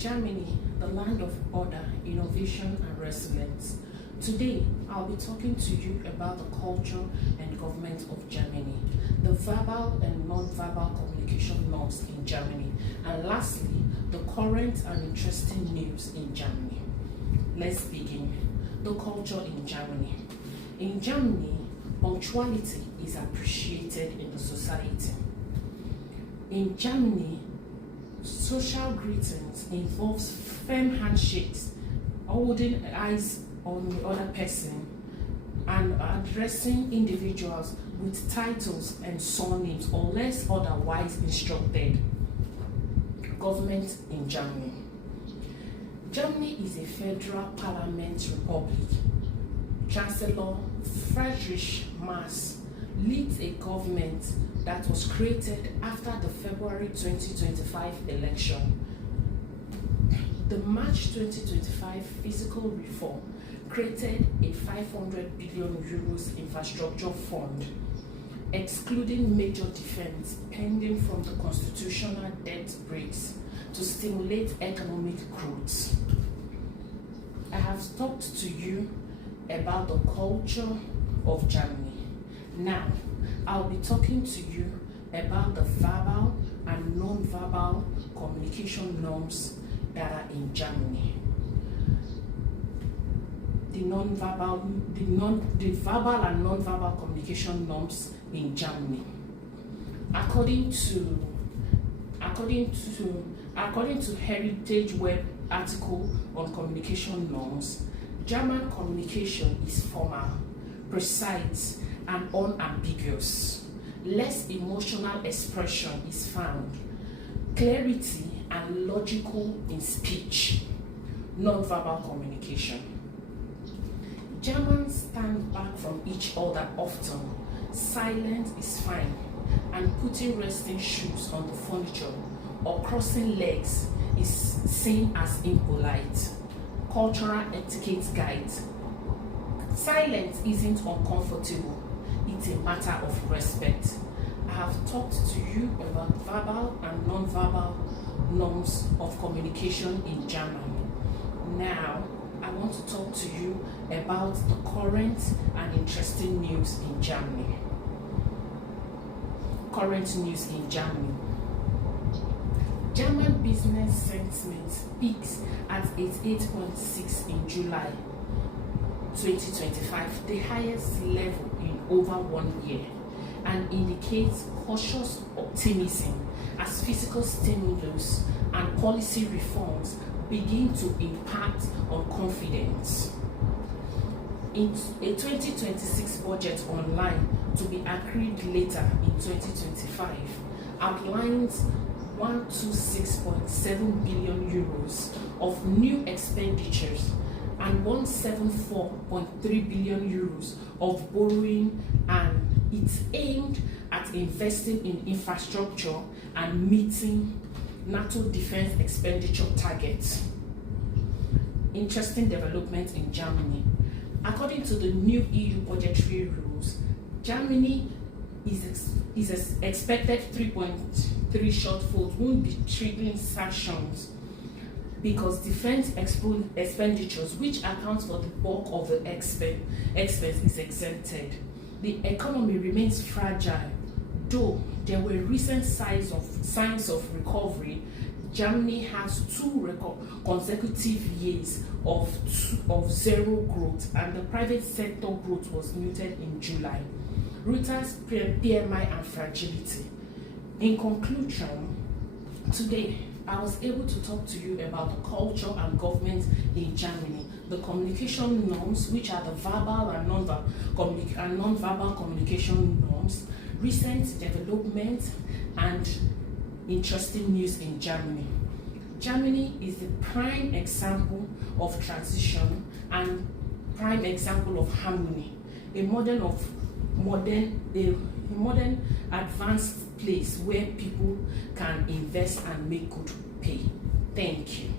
Germany, the land of order, innovation, and resilience. Today, I'll be talking to you about the culture and government of Germany, the verbal and non-verbal communication norms in Germany, and lastly, the current and interesting news in Germany. Let's begin. The culture in Germany. In Germany, punctuality is appreciated in the society. In Germany, social greetings involves firm handshakes, holding eyes on the other person, and addressing individuals with titles and surnames unless otherwise instructed. Government in Germany. Germany is a federal parliament republic. Chancellor Friedrich Merz leads a government that was created after the February 2025 election. The March 2025 fiscal reform created a 500 billion euros infrastructure fund, excluding major defense pending from the constitutional debt breaks to stimulate economic growth. I have talked to you about the culture of Germany. Now, I'll be talking to you about the verbal and non-verbal communication norms that are in Germany. The verbal and non-verbal communication norms in Germany. According to Heritage Web article on communication norms, German communication is formal, precise, and unambiguous. Less emotional expression is found. Clarity and logical in speech. Non-verbal communication. Germans stand back from each other often. Silence is fine, and putting resting shoes on the furniture or crossing legs is seen as impolite. Cultural etiquette guide. Silence isn't uncomfortable, it's a matter of respect. I have talked to you about verbal and non-verbal norms of communication in Germany. Now, I want to talk to you about the current and interesting news in Germany. Current news in Germany. German business sentiment peaks at 88.6 in July 2025, the highest level in over 1 year, and indicates cautious optimism as fiscal stimulus and policy reforms begin to impact on confidence. In a 2026 budget online to be agreed later in 2025 outlines 126.7 billion euros of new expenditures and 174.3 billion euros of borrowing, and it's aimed at investing in infrastructure and meeting NATO defense expenditure targets. Interesting development in Germany. According to the new EU budgetary rules, Germany is expected 3.3 shortfalls won't be triggering sanctions because defense expenditures, which accounts for the bulk of the expense, is exempted. The economy remains fragile. Though there were recent signs of recovery, Germany has two consecutive years of zero growth, and the private sector growth was muted in July. Reuters PMI and fragility. In conclusion, today I was able to talk to you about the culture and government in Germany, the communication norms, which are the verbal and non-verbal communication norms, recent development, and interesting news in Germany. Germany is the prime example of transition and prime example of harmony, a modern advanced place where people can invest and make good pay. Thank you.